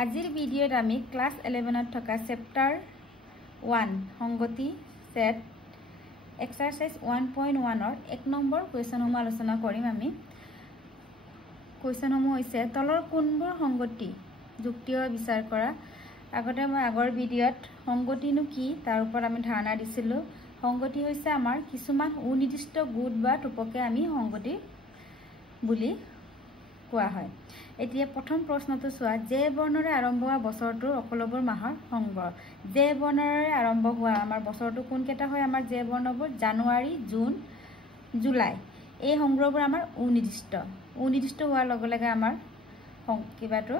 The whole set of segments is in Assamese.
আজিৰ ভিডিঅ'ত আমি ক্লাছ 11ত থকা চেপ্টাৰ 1 সংগতি সেট এক্সাৰসাইজ 1.1 এক নম্বৰ কুৱেশ্যনসমূহ আলোচনা কৰিম আমি কুৱেশ্যনসমূহ হৈছে তলৰ কোনবোৰ সংগতি যুক্তিয় বিচাৰ কৰা আগতে মই আগৰ ভিডিঅ'ত সংগতিনো কি তাৰ ওপৰত আমি ধাৰণা দিছিলো সংগতি হৈছে আমাৰ কিছুমান উনিৰ্দিষ্ট গুণ বা ৰূপকে আমি সংগতি বুলি কোৱা হয় এতিয়া প্ৰথম প্ৰশ্নটো চোৱা যে বৰ্ণৰে আৰম্ভ হোৱা বছৰটোৰ সকলোবোৰ মাহৰ সংগ্ৰহ যে বৰ্ণৰে আৰম্ভ হোৱা আমাৰ বছৰটো কোন কেইটা হয় আমাৰ যে বৰ্ণবোৰ জানুৱাৰী জুন জুলাই এই সংগ্ৰহবোৰ আমাৰ উনিৰ্দিষ্ট হোৱাৰ লগে লগে আমাৰ কিবাটো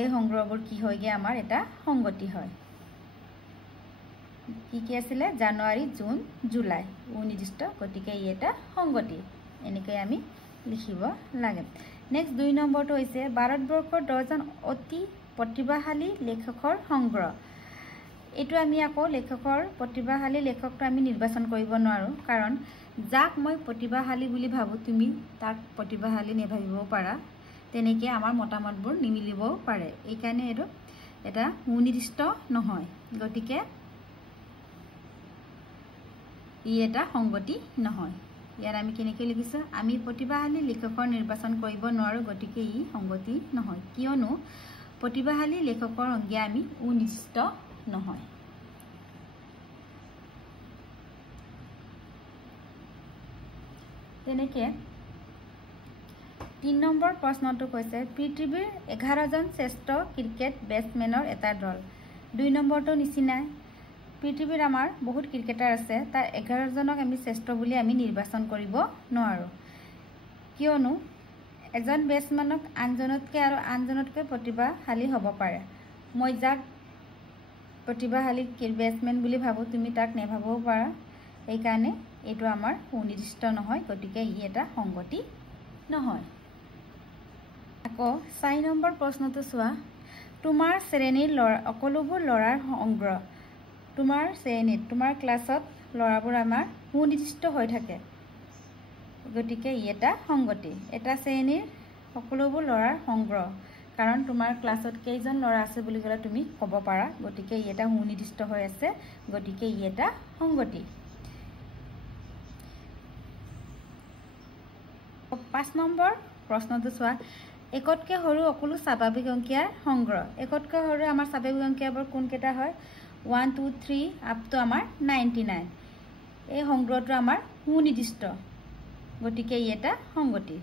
এই সংগ্ৰহবোৰ কি হয়গে আমাৰ এটা সংগতি হয় কি আছিল জানুৱাৰী জুন জুলাই উনিৰ্দিষ্ট গতিকে ই এটা সংগতি এনেকৈ আমি লিখিব লাগে নেক্সট 2 নম্বৰটো হৈছে ভাৰতবৰ্ষৰ 10জন অতি প্ৰতিভাশালী লেখকৰ সংগ্ৰহ এটো আমি আকৌ লেখকৰ প্ৰতিভাশালী লেখকটো আমি নিৰ্বাচন কৰিব নোৱাৰো কাৰণ যাক মই প্ৰতিভাশালী বুলি ভাবো তুমি তাক প্ৰতিভাশালী নেভাবিব পাৰা তেনেকৈ আমাৰ মতামতবোৰ নিমিলিব পাৰে এই কাৰণে এটো এটা উনিৰ্দিষ্ট নহয় গতিকে ই এটা সংগতি নহয় ইয়াৰ আমি কেনেকৈ লিখিছো আমি প্ৰতিভাশালী লেখকৰ নিৰ্বাচন কৰিব নোৱাৰো গতিকে ই সংগতি নহয় কিয়নো প্ৰতিভাশালী লেখকৰ সংজ্ঞা আমি উনিৰ্দিষ্ট নহয় তেনেকৈ 3 নম্বৰ প্ৰশ্নটো কৈছে পৃথিৱীৰ 11জন শ্ৰেষ্ঠ ক্ৰিকেট বেটসমেনৰ এটা দল 2 নম্বৰটো নিচিনা পৃথিৱীৰ আমাৰ বহুত ক্ৰিকেটাৰ আছে তাৰ 11 জনক আমি শ্ৰেষ্ঠ বুলি আমি নিৰ্বাচন কৰিব নোৱাৰো কিয়নো এজন বেটসমেনক আনজনতকৈ আৰু আনজনতকৈ প্ৰতিভাশালী হ'ব পাৰে মই যাক প্ৰতিভাশালী বেটসমেন বুলি ভাবো তুমি তাক নেভাবও পাৰা এই কাৰণে এটো আমাৰ উনিৰ্দিষ্ট নহয় গতিকে ই এটা সংগতি নহয় আকৌ 4 নম্বৰ প্ৰশ্নটো চোৱা তোমাৰ শ্ৰেণীৰ সকলোবোৰ ল'ৰাৰ সংগ্ৰহ তোমাৰ শ্ৰেণীত তোমাৰ ক্লাছত ল'ৰাবোৰ আমাৰ উনিৰ্দিষ্ট হৈ থাকে গতিকে ই এটা সংগতি এটা শ্ৰেণীৰ সকলোবোৰ ল'ৰাৰ সংগ্ৰহ কাৰণ তোমাৰ ক্লাছত কেইজন ল'ৰা আছে বুলি ক'লে তুমি ক'ব পাৰা গতিকে ই এটা উনিৰ্দিষ্ট হৈ আছে গতিকে ই এটা সংগতি 5 নম্বৰ প্ৰশ্নটো চোৱা একতকৈ সৰু সকলো স্বাভাৱিক সংখ্যাৰ সংগ্ৰহ একতকৈ সৰু আমাৰ স্বাভাৱিক সংখ্যাবোৰ কোন কেইটা হয় 1 2 3 আপ টু আমাৰ 99 এই সংগ্ৰহটো আমাৰ উনিৰ্দিষ্ট গতিকে ই এটা সংগতি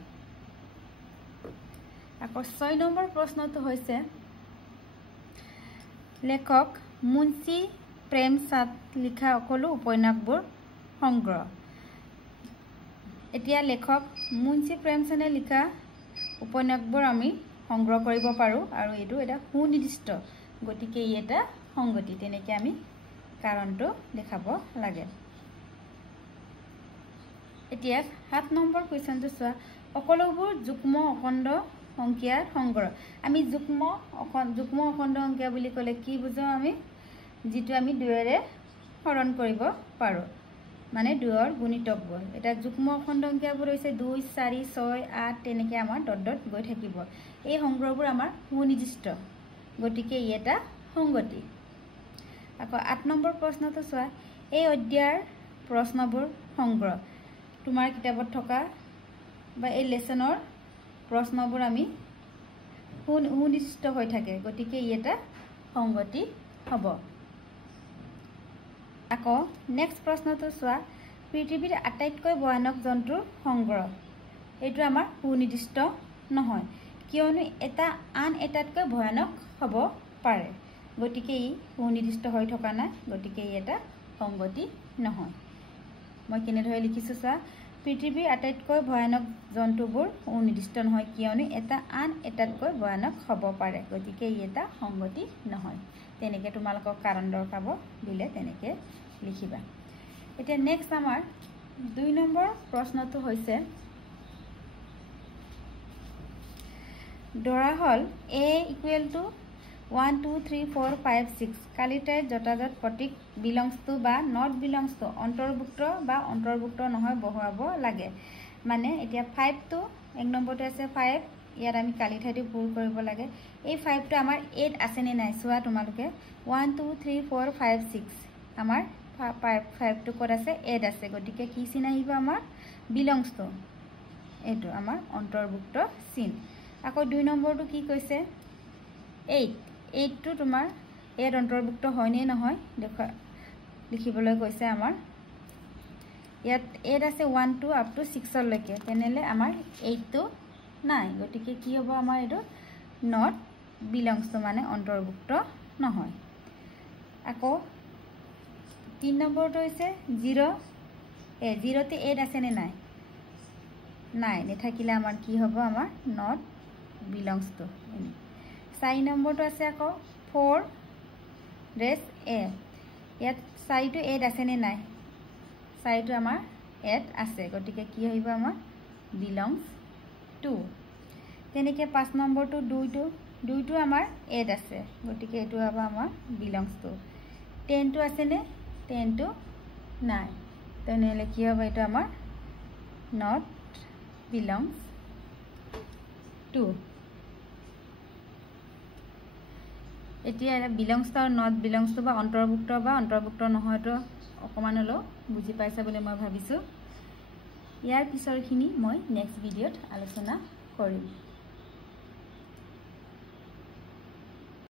আকৌ 6 নম্বৰ প্ৰশ্নটো হৈছে লেখক মুন্সী প্ৰেমচাঁদ লিখা সকলো উপন্যাসবোৰ সংগ্ৰহ এতিয়া লেখক মুন্সী প্ৰেমচাঁদে লিখা উপন্যাসবোৰ আমি সংগ্ৰহ কৰিব পাৰো আৰু এটো এটা সুনিৰ্দিষ্ট গতিকে ই এটা সংগতি তেনেকৈ আমি কাৰণটো দেখাব লাগে এতিয়া 7 নম্বৰ কুৱেশ্যনটো চোৱা সকলোবোৰ যুগ্ম অখণ্ড সংখ্যাৰ সংগ্ৰহ আমি যুগ্ম অখণ্ড সংখ্যা বুলি ক'লে কি বুজাও আমি যেটো আমি 2 ৰে হৰণ কৰিব পাৰো মানে 2 ৰ গুণিতকবোৰ এটা যুগ্ম অখণ্ড সংখ্যাবোৰ হৈছে 2 4 6 8 তেনেকৈ আমাৰ ডট ডট গৈ থাকিব এই সংগ্ৰহবোৰ আমাৰ সুনিৰ্দিষ্ট গতিকে ই এটা সংগতি আকৌ 8 নম্বৰ প্ৰশ্নটো চোৱা এই অধ্যায়ৰ প্ৰশ্নবোৰ সংগ্ৰহ তোমাৰ কিতাপত থকা বা এই লেসনৰ প্ৰশ্নবোৰ আমি সুনিৰ্দিষ্ট হৈ থাকে গতিকে ই এটা সংগতি হ'ব আকৌ নেক্সট প্ৰশ্নটো চোৱা পৃথিৱীৰ আটাইতকৈ ভয়ানক জন্তুৰ সংগ্ৰহ এইটো আমাৰ সুনিৰ্দিষ্ট নহয় কিয়নো এটা আন এটাতকৈ ভয়ানক হ'ব পাৰে গতিকে ই সুনিৰ্দিষ্ট হৈ থকা নাই গতিকে ই এটা সংগতি নহয় মই কেনেদৰে লিখিছো চোৱা পৃথিৱীৰ আটাইতকৈ ভয়ানক জন্তুবোৰ উনিৰ্দিষ্ট নহয় কিয়নো এটা আন এটাতকৈ ভয়ানক হ'ব পাৰে গতিকে ই এটা সংগতি নহয় তেনেকৈ তোমালোকক কাৰণ দৰকাব দিলে তেনেকৈ লিখিবা এতিয়া নেক্সট আমাৰ 2 নম্বৰ প্ৰশ্নটো হৈছে ধৰা হল a = 1 2 3 4 5 6 কালিটাই যথাযথ প্ৰতীক বিলংস টু বা নট বিলংস টু অন্তৰ্ভুক্ত বা অন্তৰ্ভুক্ত নহয় বহুৱাব লাগে মানে এতিয়া 5 টো এক নম্বৰতে আছে 5 ইয়াত আমি কালি ঠাইটো পূৰ কৰিব লাগে এই 5 টো আমাৰ 8 আছে নে নাই চোৱা তোমালোকে 1 2 3 4 5 6 আমাৰ 5 টো ক'ত আছে 8 আছে গতিকে কি চিন আহিব আমাৰ belongs to এটো আমাৰ অন্তৰ্ভুক্ত চিন আকৌ 2 নম্বৰটো কি কৈছে 8 টো তোমাৰ এত অন্তৰ্ভুক্ত হয় নে নহয় দেখা লিখিবলৈ কৈছে আমাৰ ইয়াত 8 আছে 1 2 up to 6 লৈকে তেনেলে আমাৰ 8 টো নাই গতিকে কি হ'ব আমাৰ এটো not belongs to মানে অন্তৰ্ভুক্ত নহয় আকৌ 3 নম্বৰটো হৈছে 0 তে 8 আছে নে নাই নাই নেথাকিলে আমাৰ কি হ'ব আমাৰ not belongs to 4 নম্বৰটো আছে আকৌ 4 ৰেস a ইয়াত 4 টো 8 আছে নে নাই 4 টো আমাৰ 8 আছে গতিকে কি হইব আমাৰ belongs to তেনেকে 5 নম্বৰটো 2 টো আমাৰ 8 আছে গতিকে এটো হ'ব আমাৰ belongs to 10 টো আছে নে 10 টো নাই তেনেলে কি হ'ব এটো আমাৰ not belongs to এতিয়া belongs to not belongs to বা অন্তৰ্ভুক্ত নহয় তো অকমান হলো বুজি পাইছা বলে মই ভাবিছো ইয়াৰ পিছৰখিনি মই নেক্সট ভিডিঅত আলোচনা কৰিম